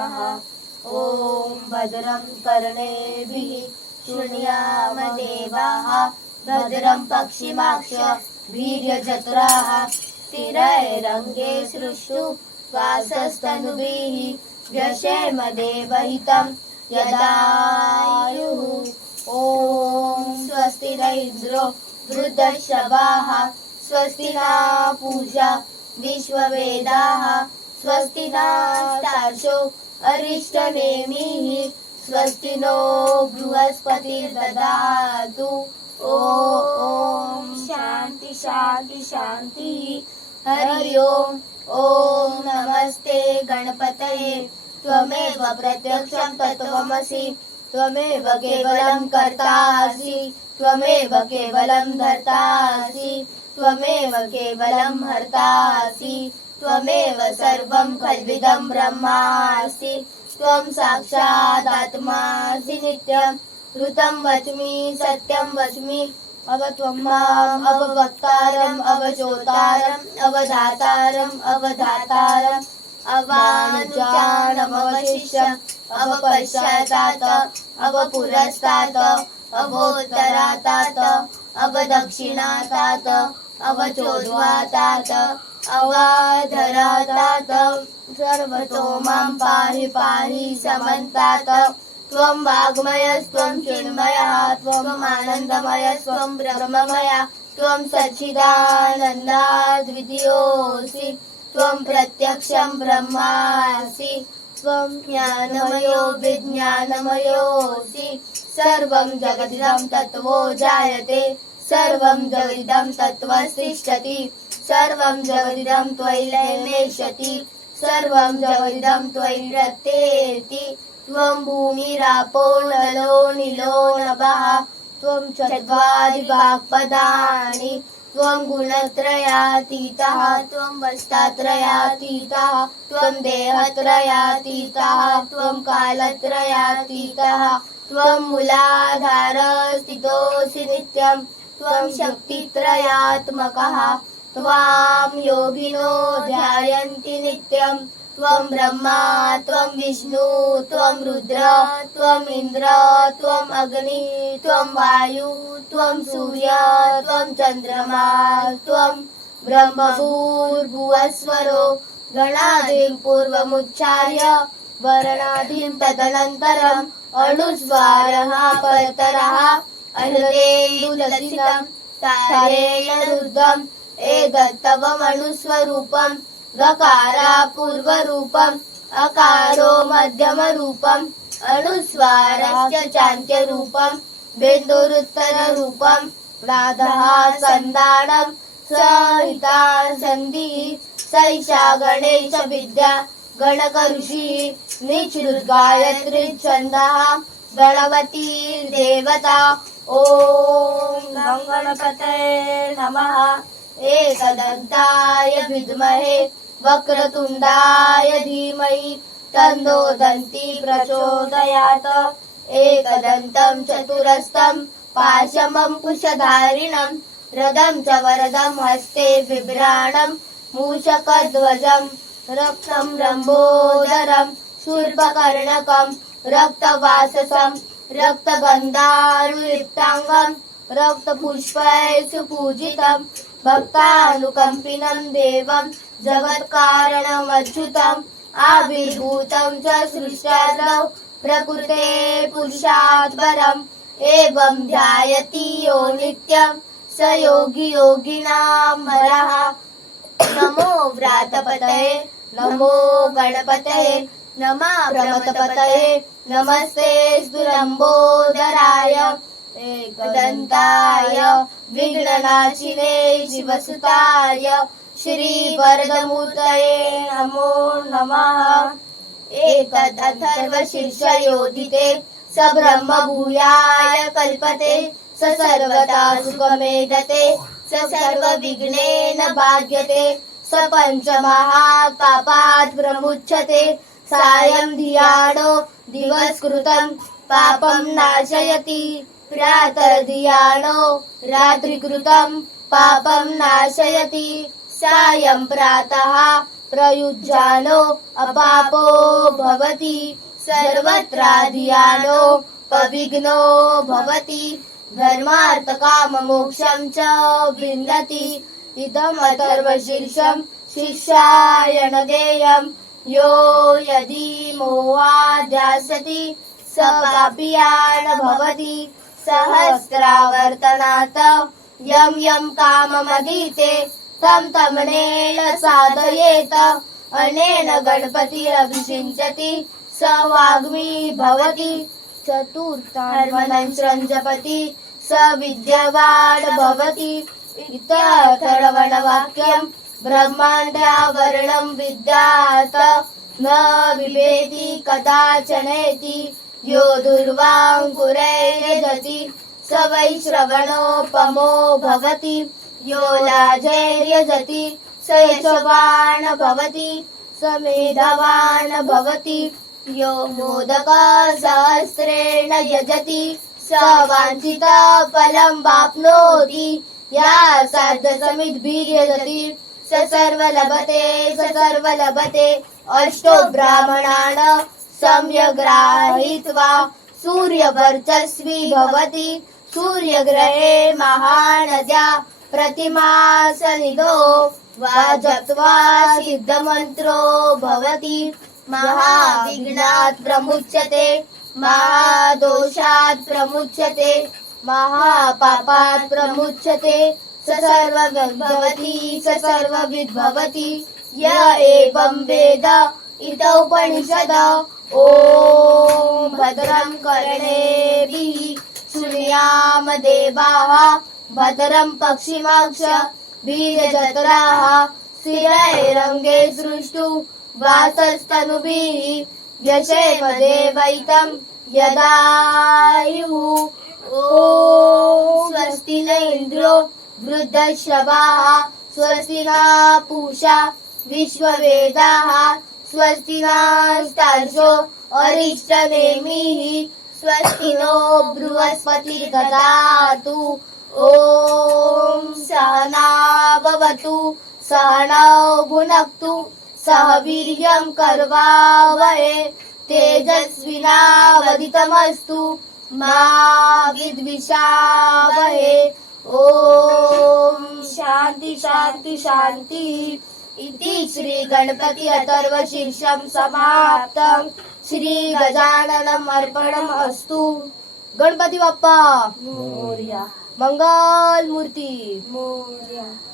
नमः। ॐ भद्रं कर्णेभिः शृणुयामदेवाः भद्रं पक्षिमाक्ष वीर्यचतुराः। स्थिरैरङ्गे सृष्टु वासस्तनुभिः। व्यशेम देवहितं यदायुः। ॐ स्वस्ति न इन्द्रो वृद्धशवाः। स्वस्ति ना पूजा विश्ववेदाः। स्वस्ति नास्तार्शो अरिष्टनेमिः स्वस्ति नो बृहस्पतिर्ददातु ॐ शान्ति शान्ति शान्तिः। हरि ओम् ॐ नमस्ते गणपतये। त्वमेव प्रत्यक्षं तत्त्वमसि। त्वमेव केवलं कर्तासि। त्वमेव केवलं धर्तासि। त्वमेव केवलं हर्तासि। त्वमेव सर्वं कल्विदं ब्रह्मासि। त्वं साक्षादात्मासि नित्यं। ऋतं वच्मि सत्यं वच्मि। अव त्वं माम् अववक्तारम् अवचोतारम् अवधातारम् अवधातारम् अवानुजानमवशिष्यम् अवपश्चातात अवपुरस्तात अवोत्तरातात अवदक्षिणातात अवचोद्वातात् अवाधरातात सर्वतो मां पाहि पाहि समन्तात। त्वं वाग्मयस्त्वं चिन्मयः आनन्दमय आनन्दमयस्त्वं ब्रह्ममया त्वं सच्चिदानन्दाद्वितीयोऽसि। त्वं प्रत्यक्षं ब्रह्मासि। त्वं ज्ञानमयो विज्ञानमयोऽसि। सर्वं जगदिदं तत्त्वो जायते। सर्वं जगदिदं तत्त्वतिष्ठति सर्वं जगदिदं त्वयि लयमेष्यति सर्वं जगदिदं त्वयि रतेति त्वं भूमिरापो नलो निलो नभः त्वं चत्वारि वाक्पदानि त्वं गुणत्रयातीतः त्वं वस्तात्रयातीतः त्वं देहत्रयातीतः त्वं कालत्रयातीतः त्वं मूलाधारस्थितोऽसि नित्यम्। त्वं शक्तित्रयात्मकः। त्वां योगिनो ध्यायन्ति नित्यं। त्वं ब्रह्मा त्वं विष्णु त्वं रुद्र त्वम् इन्द्र त्वम् अग्नि त्वं वायु त्वं सूर्य त्वं चन्द्रमा त्वं ब्रह्मभूर्भुवस्वरो। गणादिं पूर्वमुच्चार्य वर्णादिं तदनन्तरम् अणुज्वारः परतरः अहृदेन्दुलसितं तारेण रुद्धम् एतत्तवमणुस्वरूपम् गकारा पूर्वरूपम् अकारो मध्यमरूपम् अणुस्वारस्य चान्त्यरूपम् बिन्दुरुत्तररूपम् राधः सन्दानम् सहिता सन्धिः सैषा गणेश विद्या गणकऋषिः निचुर्गायत्री छन्दः गणपती देवता ओम गणपते नमः। एकदन्ताय विद्महे वक्रतुण्डाय धीमहि तन्नो दन्ती प्रचोदयात्। एकदन्तं चतुरस्तं पाशमं कुशधारिणं रदं च वरदं हस्ते बिभ्राणं मूषकध्वजं रक्तं रम्बोदरं शूर्पकर्णकं रक्तवाससं रक्तगन्धारुलिप्ताङ्गं रक्तपुष्पैषु पूजितं भक्तानुकम्पिनं देवं जगत्कारणमच्युतम् आविर्भूतं च सृष्ट्यादौ प्रकृते पुरुषात् परम् एवं ध्यायति यो नित्यं स योगी योगिनां वरः नमो व्रातपतये नमो गणपतये नमः प्रमतपतये नमस्ते दुरम्बोदराय एकदन्ताय विघ्ननाशिने शिवसुताय श्रीवरदमूर्तये नमो नमः। एकदथर्वशीर्षयोदिते स ब्रह्मभूयाय कल्पते स सर्वदा सुखमेधते स सर्वविघ्नेन बाध्यते स पञ्चमहात् पापात् प्रमुच्यते सायं धियाणो दिवस्कृतं पापं नाशयति। प्रातर्धियाणो रात्रिकृतं पापं नाशयति। सायं प्रातः प्रयुज्यानो अपापो भवति। सर्वत्राधियानो पविघ्नो भवति। धर्मार्थकाममोक्षं च विन्दति। इदमथर्वशीर्षं शिष्याय न यो यदि मोहाद्यासति स पापीयान भवति सहस्रावर्तनात् यं यं काममधीते तं तमनेन साधयेत। अनेन गणपतिरभिषिञ्चति स वाग्मी भवति। चतुर्थान्वनं सृञ्जपति स विद्यावान् भवति। इतरवणवाक्यं ब्रह्माण्डावरणं विद्यात्। न विभेति कदाचनेति यो दुर्वाङ्कुरैर्यजति। स वै श्रवणोपमो भवति यो लाजैर्यजति। स यशवान् भवति स मेधवान् भवति। यो मोदकसहस्रेण यजति स वाञ्छितफलं वाप्नोति। या सार्धसमिद्भिर्यजति। स सर्वलभते स सर्वलभते अष्टो सम्यग्राहित्वा सम्यग्राहीत्वा सूर्यवर्चस्वी भवति सूर्यग्रहे महानद्या प्रतिमासनिधो वा जप्त्वा सिद्धमन्त्रो भवति। महाविघ्नात् प्रमुच्यते महादोषात् प्रमुच्यते महापापात् प्रमुच्यते स सर्वविद्भवति स सर्वविद्भवति य एवं वेद इत उपनिषद। ॐ भद्रं कर्णेभिः श्रुयाम देवाः। भद्रं पक्षिमाक्ष वीरजतराः स्थिरैरङ्गे सृष्टु वासस्तनुभिः। यशेम देवैतं यदायुः। ॐ स्वस्ति न इन्द्रो वृद्धश्रवाः स्वस्ति न पूषा विश्ववेदाः स्वस्ति नस्तार्षो अरिष्टनेमिः स्वस्ति नो बृहस्पतिर्ददातु ॐ सहना भवतु सहनौ भुनक्तु सह वीर्यं कर्वावहे तेजस्विनावदितमस्तु मा विद्विषावहे ॐ शान्ति शान्ति शान्ति इति श्री गणपती अथर्वशीर्षं समाप्तं. श्री गजाननम् अर्पणम् अस्तु. गणपती बाप्पा. मोर्या. मंगल मूर्ती मोर्या.